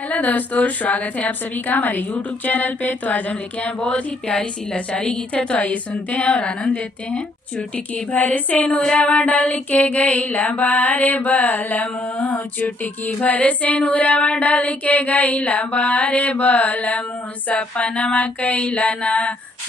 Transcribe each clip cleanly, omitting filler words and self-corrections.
Hello दोस्तों, स्वागत है आप सभी का हमारे YouTube चैनल पे। तो आज हम लेके आए बहुत ही प्यारी सी लाचारी गीत है, तो आइए सुनते हैं और आनंद लेते हैं। चुटकी भर से नूरावा डाल के गईला बारे बलमू, चुटकी भर से नूरावा डाल के गईला बारे बलमू, सपनवा कैला ना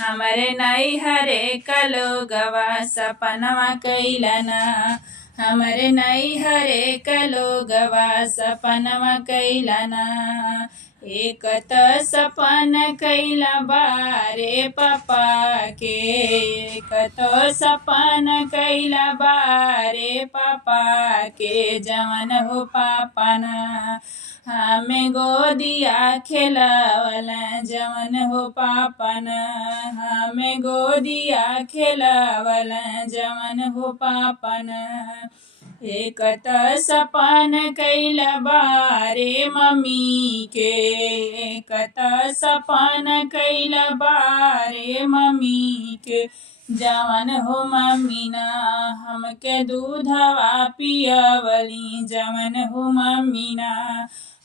हमारे नाई हरे कलोगवा, सपनवा कैला ना हमरे नई हरे कलोगवा, सपनवा कैला ना। एक त सपन कैला बारे पापा के, एक तो सपन कैला बारे पापा के, जवन हो पापा ना हमें गोदिया खेलावला, जवन हो पापा ना हमें गोदिया खेलावला, जवन हो पापा ना। एक त सपन कैला बारे मम्मी के, एक त सपन कैला बारे मम्मी के, जवन हो मम्मी ना हमके दूधवा पियवली, जवन हो मम्मी ना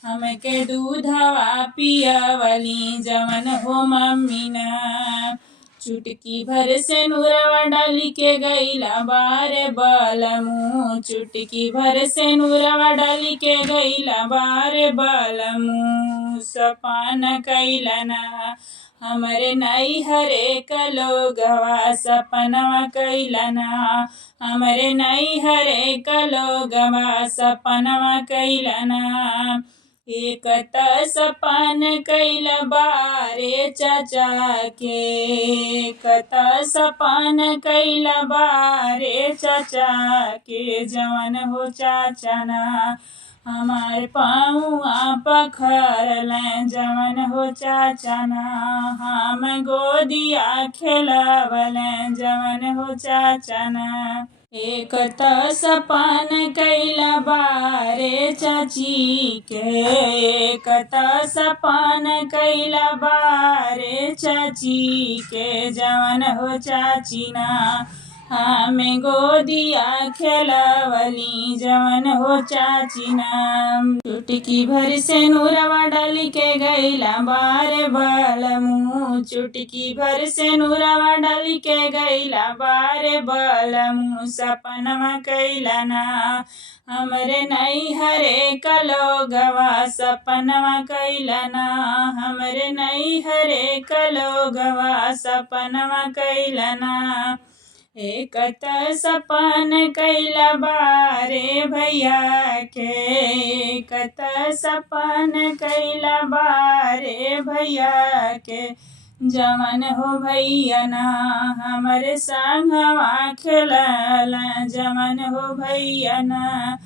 हमके दूधवा पियवली, जवन हो मम्मी ना। चुटकी भर से नूरवा डाली के गईला बारे बलमू, चुटकी भर से नूरवा डाली के गईला बारे बलमू, सपन कैला ना हमरे नई हरे कलोगवा, सपनवा कैला ना हमरे नई हरे कलोगवा, सपनवा कैला ना। एक त सपन कैला बारे चाचा के, एक त सपन कैला बारे चाचा के, जवन हो चाचा ना हमार पाऊआ पखरल, जवन हो चाचा ना हम गोदिया खेलावल, जवन हो चाचा ना। एक त सपन कैला बारे चाची के, एक त सपन कैला बारे चाची के, जवन हो चाची ना हमें गोदिया खेलावली, जवन हो चाची ना। चुटकी भर से नूरवा डाली के गईला बारे बलमू, चुटकी भर से नूरवा डाली के गईला बारे बलमू, सपनवा कैला ना हमरे नई हरे कलोगवा, सपनवा कैला ना हमरे नई हरे कलोगवा, सपनवा कैला ना। एक त सपन कैला बारे भैया के, एक त सपन कैला बारे भैया के, जवन हो भैया ना हमरे संगवा खेलल, जवन हो भैया ना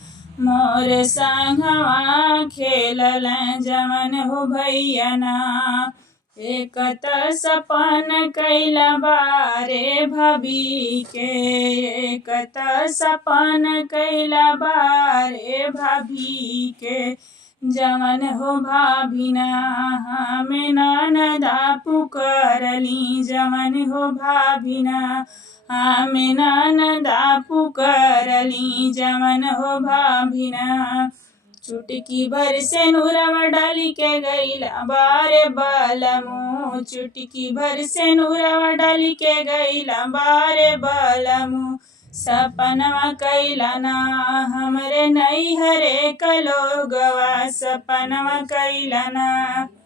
मोर संगवा खेलल, जवन हो भैया ना। एक त सपन कैला बारे भाभी के, एक त सपन कैला बारे भाभी के, जवन हो भाभी ना हमें ननदा पुकारली, जवन हो भाभी ना हमें ननदा पुकारली, जवन हो भाभी ना। चुटकी भर से नूरवा डाली के गईला बारे बलमू, चुटकी भर से नूरवा डाली के गईला बारे बलमू, सपनवा कैला ना हमरे नई हरे कलोगवा, सपनवा कैला ना।